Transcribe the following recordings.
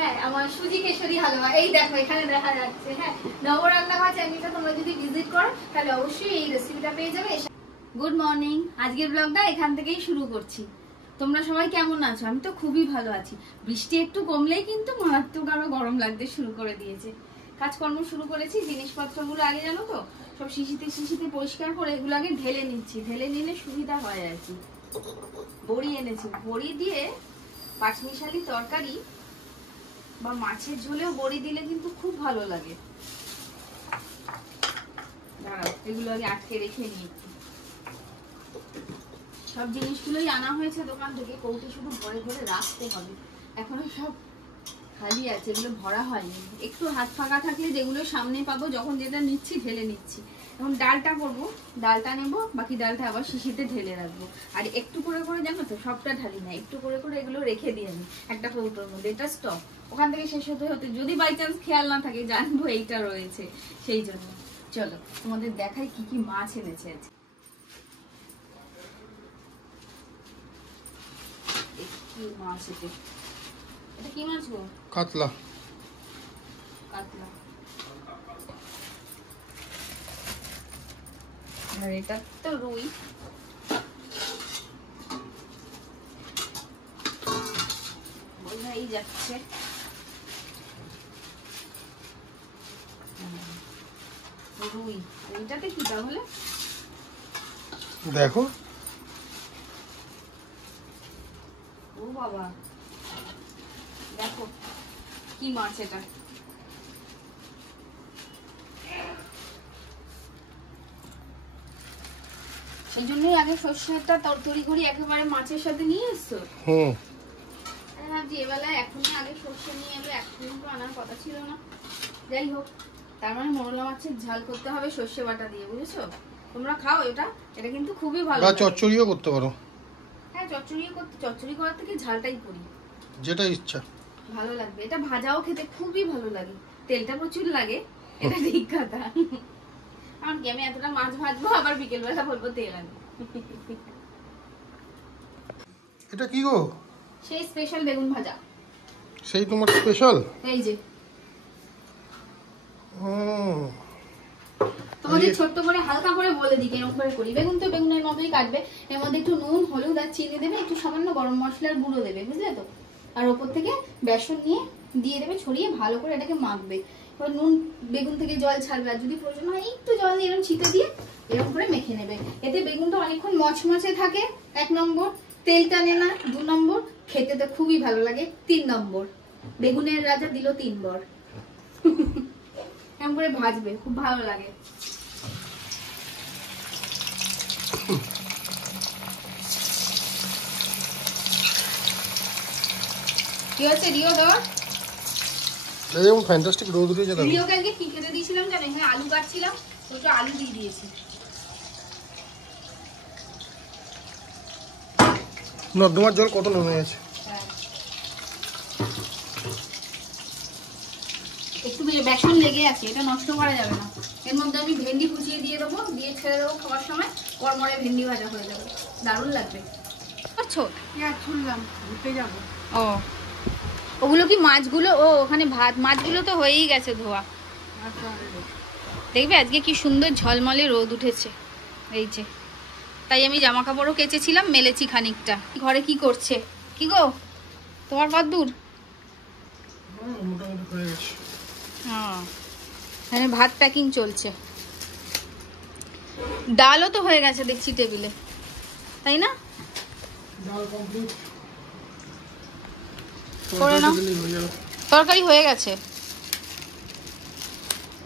হ্যাঁ আমার সুজি কেশরি হালুয়া এই দেখো এখানে দেখা যাচ্ছে। হ্যাঁ নবরান্নাঘর চ্যানেলটা তোমরা যদি ভিজিট করো তাহলে অবশ্যই এই রেসিপিটা পেয়ে যাবে। গুড মর্নিং, আজকের ব্লগটা এখান থেকেই শুরু করছি। তোমরা সবাই কেমন আছো? আমি তো খুবই ভালো আছি। বৃষ্টি একটু কমলেই কিন্তু মারাত্মক আরো গরম লাগতে শুরু করে দিয়েছে। কাজকর্ম শুরু করেছি, জিনিসপত্রগুলো আগে জানো তো সব শিশিতে পরিষ্কার করে এগুলো আগে ঢেলে নিচ্ছি, ঢেলে নিলে সুবিধা হয় আর কি। বড়ি এনেছি, বড়ি দিয়ে পাঁচমিশালি তরকারি বা মাছের ঝোলেও বড়ি দিলে কিন্তু খুব ভালো লাগে। দাঁড়াও এগুলো আগে আটকে রেখে নিই। সব জিনিসগুলোই আনা হয়েছে দোকান থেকে, কৌটি শুধু ভরে ভরে রাখতে হবে। এখনো সব খালি আছে, এগুলো ভরা হয়নি। একটু হাত ফাঁকা থাকলে যেগুলো সামনে পাবো যখন যেটা নিচ্ছি ঢেলে নিচ্ছি। এখন ডালটা করবো, ডালটা নেবো, বাকি ডালটা আবার শিশিতে ঢেলে রাখবো। আর একটু করে করে জানো তো সবটা ঢালি না, একটু করে করে এগুলো রেখে দিয়ে আমি একটা কৌটোর মধ্যে। এটা স্টক, ওখান থেকে শেষ হতে হতে যদি বাই চান্স খেয়াল না থাকে জানবো এইটা রয়েছে, সেই জন্য। চলো তোমাদের দেখাই কি কি মাছ এনেছে আজকে। কি মাছ এটা? এটা কি মাছ গো? কাতলা। কাতলা। আর এটা তো রুই। বোঝাই যাচ্ছে। রুই। এইটাতে কি তাহলে? দেখো। ও বাবা, দেখো কি মাছ এটা। সেই জন্যই আগে সর্ষেটা তরকারি করি একেবারে মাছের সাথে নিয়ে এসছো। ভাবছি এবেলায় এখনই আগে সর্ষে নিয়ে এলো, এখন তো আনার কথা ছিল না। যাই হোক, তার মানে মোরলা মাছের ঝাল করতে হবে সর্ষে বাটা দিয়ে, বুঝেছো? তোমরা খাও এটা, এটা কিন্তু খুবই ভালো। বা চচ্চড়িও করতে পারো। হ্যাঁ চচ্চড়ি করার থেকে ঝালটাই করি, যেটা ইচ্ছা ভালো লাগবে। এটা ভাজাও খেতে খুবই ভালো লাগে, তেলটা প্রচুর লাগে, এটা ঠিক কথা। কারণ কি আমি এতটা মাছ ভাজবো আবার বিকেল বেলা বলবো তেল আনি। এটা কি গো? সেই স্পেশাল বেগুন ভাজা। সেই তোমার স্পেশাল? এই যে তোমাদের ছোট্ট করে হালকা করে বলে দিই কেমন করে করি। বেগুন তো বেগুনের মতোই কাটবে, এর মধ্যে একটু নুন হলুদ আর চিনি দেবে, একটু সামান্য গরম মশলার গুঁড়ো দেবে, বুঝলে তো? আর ওপর থেকে বেসন নিয়ে দিয়ে দেবে, ছড়িয়ে ভালো করে এটাকে মাখবে। এবার নুন বেগুন থেকে জল ছাড়বে, আর যদি প্রয়োজন হয় একটু জল দিয়ে এরকম ছিটে দিয়ে এরকম করে মেখে নেবে। এতে বেগুনটা অনেকক্ষণ মচমচে থাকে, 1 নম্বর। তেল টানে না, 2 নম্বর। খেতে তো খুবই ভালো লাগে, 3 নম্বর। বেগুনের রাজা দিল 3 বার। এরকম করে ভাজবে, খুব ভালো লাগে। কি হচ্ছে রিও দেওয়া? এরকম ফ্যান্টাস্টিক রোদ উঠেছে দেখো। রিওকে আজকে কি খেতে দিয়েছিলাম জানো? এখানে আলু কাটছিলাম, ওটা আলু দিয়ে দিয়েছি। নর্দমার জল কত নেমে গেছে। একটু বেসন লেগে আছে, এটা নষ্ট করা যাবে না। এর মধ্যে আমি ভেন্ডি কুচিয়ে দিয়ে দেবো, দিয়ে ছেড়ে দেবো, খাওয়ার সময় কড়মড়ে ভেন্ডি ভাজা হয়ে যাবে, দারুণ লাগবে। আচ্ছা শুনলাম ঘুরতে যাবো। ও ওগুলো কি মাছগুলো? ও ওখানে ভাত, মাছগুলো তো হয়েই গেছে ধোয়া। দেখবে আজকে কি সুন্দর ঝলমলে রোদ উঠেছে, এই যে। তাই আমি জামা কাপড়ও কেচেছিলাম, মেলেছি খানিকটা। ঘরে কি করছে? কি গো তোমার কত দূর? মোটামুটি হয়ে গেছে। হ্যাঁ, এখানে ভাত প্যাকিং চলছে। ডালও তো হয়ে গেছে দেখছি টেবিলে, তাই না? ডাল কমপ্লিট করে নাও, তরকারি হয়ে গেছে।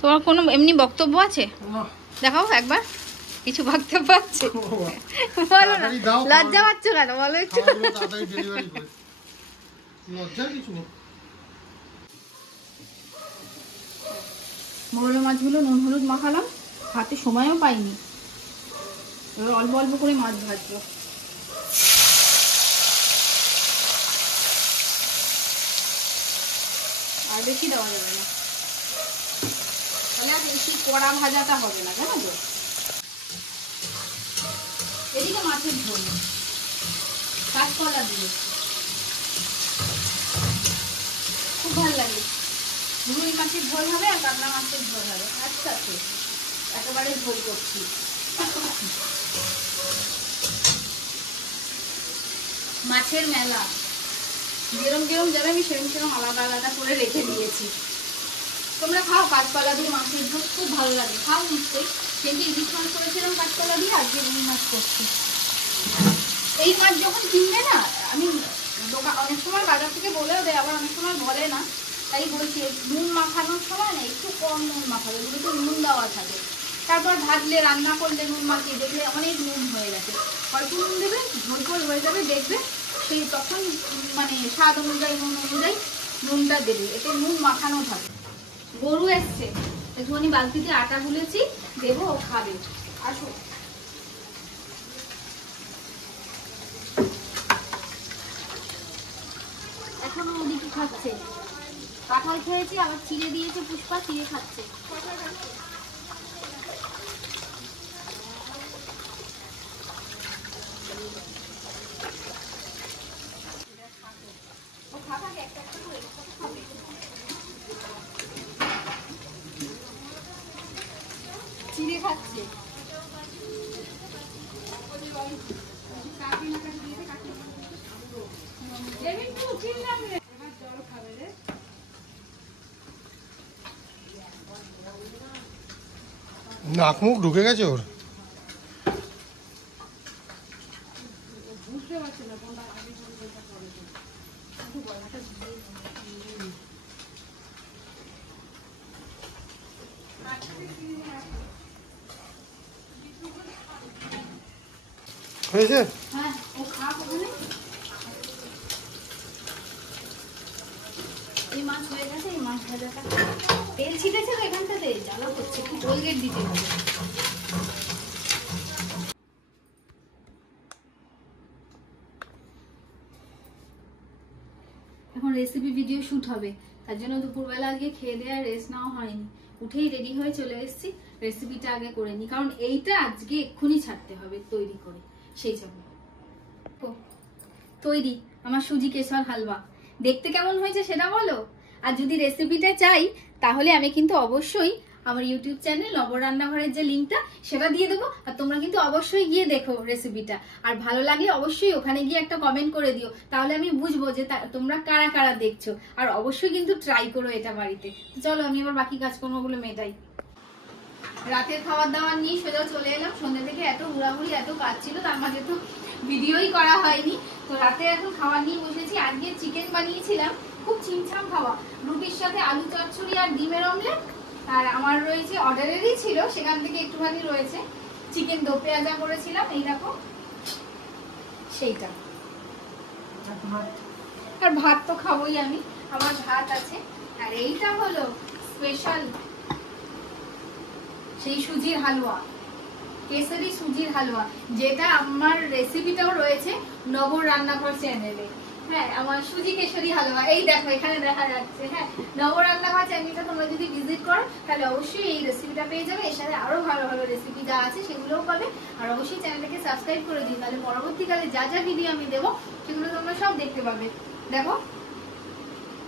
তোমার কোনো এমনি বক্তব্য আছে? দেখাও একবার, কিছু বক্তব্য আছে? বলো না, লজ্জা পাচ্ছ কেন বলো একটু। মোরলা মাছগুলো নুন হলুদ মাখালাম, হাতে সময়ও পাইনি, এবার অল্প অল্প করে মাছ ভাজবো। আর বেশি দেওয়া যাবে না, তাহলে আর বেশি কড়া ভাজাটা হবে না, জানো তো? এদিকে মাছের ঝোল কাঁচকলা দিয়ে খুব ভালো রুই মাছের ঝোল হবে আর কাতলা মাছের ঝোল হবে একসাথে, একেবারে ঝোল করছি। মাছের মেলা যেরম যেরম যাবে আমি সেরম সেরম আলাদা আলাদা করে রেখে দিয়েছি। তোমরা খাও কাঁচকলা দিয়ে মাছের ঝোল, খুব ভালো লাগে, খাও নিশ্চয়ই। সেদিন ইলিশ মাছ করেছিলাম কাঁচকলা দিয়ে, আজকে রুই মাছ করছি। এই মাছ যখন কিনবে না, আমি দোকান অনেক সময় বাজার থেকে বলেও দেয়, আবার অনেক সময় বলে না, তাই বলছি নুন মাখানোর সময় না একটু কম নুন মাখাবে, এগুলোতে নুন দেওয়া থাকে। তারপর ভাজলে রান্না করলে নুন মাখিয়ে দেখলে অনেক নুন হয়ে গেছে, অল্প নুন দেবে, ঝোল ঝোল হয়ে যাবে দেখবে, সেই তখন মানে স্বাদ অনুযায়ী নুন অনুযায়ী নুনটা দেবে, এতে নুন মাখানো থাকে। গরু এসছে, একটুখানি বালতিতে আটা গুলেছি, দেবো, ও খাবে। আসো। এখনো ওদিকে খাচ্ছে, কাঁঠাল খেয়েছি, আবার চিড়ে দিয়েছে পুষ্পা, চিড়ে খাচ্ছে। চিড়ে খাচ্ছে। নাক মুখ ঢুকে গেছে ওর। হয়েছে? হ্যাঁ, ও খাক ওখানে। এই মাছ হয়ে গেছে, এই মাছ ভাজাটা তেল ছিটেছে তো এখানটাতে, জ্বালা করছে, একটু কোলগেট দিতে হবে। এখন রেসিপি ভিডিও শুট হবে, তার জন্য দুপুরবেলা আগে খেয়ে দেওয়া রেস্ট নেওয়া হয়নি, উঠেই রেডি হয়ে চলে এসেছি। রেসিপিটা আগে করে নি, কারণ এইটা আজকে এক্ষুনি ছাড়তে হবে তৈরি করে, সেই জন্য। তৈরি আমার সুজি কেশর হালুয়া, দেখতে কেমন হয়েছে সেটা বলো। আর যদি রেসিপিটা চাই তাহলে আমি কিন্তু অবশ্যই আমার ইউটিউব চ্যানেল নবর রান্নাঘরের যে লিঙ্কটা সেটা দিয়ে দেবো, আর তোমরা কিন্তু অবশ্যই গিয়ে দেখো রেসিপিটা, আর ভালো লাগলে অবশ্যই ওখানে গিয়ে একটা কমেন্ট করে দিও, তাহলে আমি বুঝবো যে তোমরা কারা কারা দেখছো। আর অবশ্যই কিন্তু ট্রাই করো এটা বাড়িতে। চলো আমি এবার বাকি কাজকর্মগুলো মেটাই। রাতের খাবার দাবার নিয়ে সোজা চলে এলাম, সন্ধ্যে থেকে এত ঘোরাঘুরি এত কাজ ছিল, তার মাঝে তো ভিডিওই করা হয়নি। তো রাতে এখন খাবার নিয়ে বসেছি। আজকে চিকেন বানিয়েছিলাম, খুব ছিমছাম খাওয়া, রুটির সাথে আলু চচ্চড়ি আর ডিমের অমলেট। আর আমার রয়েছে, অর্ডারেরই ছিল, সেখান থেকে একটুখানি রয়েছে চিকেন দো পেঁয়াজা করেছিলাম, এই দেখো সেইটা। আর ভাত তো খাবোই আমি, আমার ভাত আছে। আর এইটা হলো স্পেশাল সেই সুজির হালুয়া, কেসারি সুজির হালুয়া, যেটা আমার রেসিপিটাও রয়েছে নবর রান্নাঘর চ্যানেলে। হ্যাঁ, আমার সুজি কেশরি হালুয়া, এই দেখো এখানে দেখা যাচ্ছে। হ্যাঁ, নবর রান্নাঘর চ্যানেলটা তোমরা যদি ভিজিট করো তাহলে অবশ্যই এই রেসিপিটা পেয়ে যাবে, এর সাথে আরো ভালো ভালো রেসিপি যা আছে সেগুলোও পাবে। আর অবশ্যই চ্যানেলটাকে সাবস্ক্রাইব করে দিই, তাহলে পরবর্তীকালে যা যা ভিডিও আমি দেবো সেগুলো তোমরা সব দেখতে পাবে। দেখো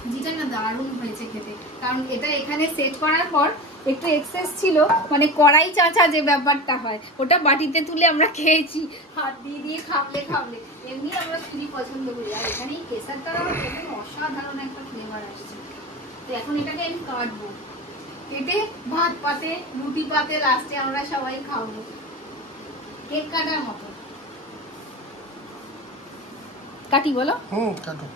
সুজিটা না দারুণ হয়েছে খেতে, কারণ এটা এখানে সেট করার পর একটু এক্সেস ছিল, মানে কড়াই চাঁচা যে ব্যাপারটা হয়, ওটা বাটিতে তুলে আমরা খেয়েছি হাত দিয়ে দিয়ে খাবলে খাবলে। এমনি আমরা সুজি পছন্দ করি, আর এখানে এই কেসারটা অসাধারণ একটা ফ্লেভার আসছে। তো এখন এটাকে আমি কাটবো, কেটে ভাত পাতে রুটি পাতে লাস্টে আমরা সবাই খাবো, কেক কাটার মতো। কাটি বলো? কাটো।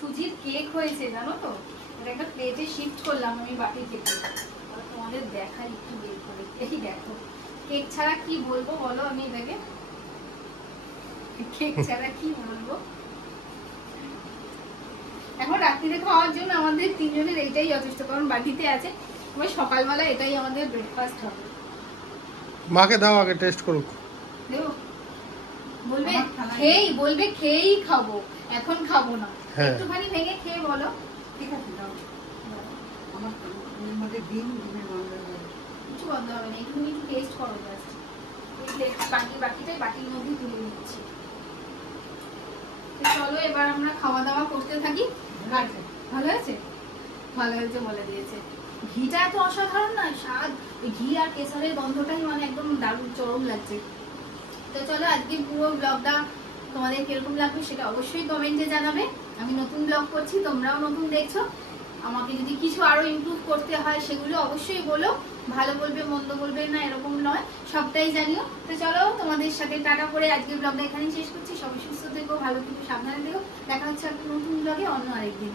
সুজির কেক হয়েছে জানো তো, এটা একটা প্লেটে শিফট করলাম আমি বাটি থেকে, তোমাদের দেখাই একটু বের করে। এই দেখো, কেক ছাড়া কি বলবো বলো আমি এটাকে, কেক ছাড়া কি বলবো। এখন রাত্রিরে খাওয়ার জন্য আমাদের তিনজনের এইটাই যথেষ্ট, কারণ বাটিতে আছে, আমার সকালবেলা এটাই আমাদের ব্রেকফাস্ট হবে। মাকে দাও আগে টেস্ট করুক। দেবো? বলবে খেয়েই খাবো, এখন খাবো না। একটুখানি ভেঙে খেয়ে বলো। ঠিক আছে, দাও। আমার মধ্যে ডিম ডিমের গন্ধ হয়। কিছু বন্ধ হবে না, একটু একটু টেস্ট করো জাস্ট। এই বাকিটাই বাটির মধ্যে তুলে নিচ্ছি। তো চলো এবার আমরা খাওয়া দাওয়া করতে থাকি। ভালো হয়েছে? ভালো হয়েছে বলে দিয়েছে। ঘিটা এত অসাধারণ না, স্বাদ ওই ঘি আর কেশরের গন্ধটাই মানে একদম দারুণ চরম লাগছে। তো চলো আজকে পুরো ব্লগটা তোমাদের কিরকম লাগবে সেটা অবশ্যই কমেন্টে জানাবে। আমি নতুন ব্লগ করছি, তোমরাও নতুন দেখছো, আমাকে যদি কিছু আরো ইমপ্রুভ করতে হয় সেগুলো অবশ্যই বলো। ভালো বলবে মন্দ বলবে না এরকম নয়, সবটাই জানিও। তো চলো তোমাদের সাথে টাটা করে আজকে ব্লগটা এখানেই শেষ করছি। সবাই সুস্থ থেকো, ভালো থেকো, সাবধানে থেকো। দেখা হচ্ছে একটা নতুন ব্লগে অন্য আরেকদিন।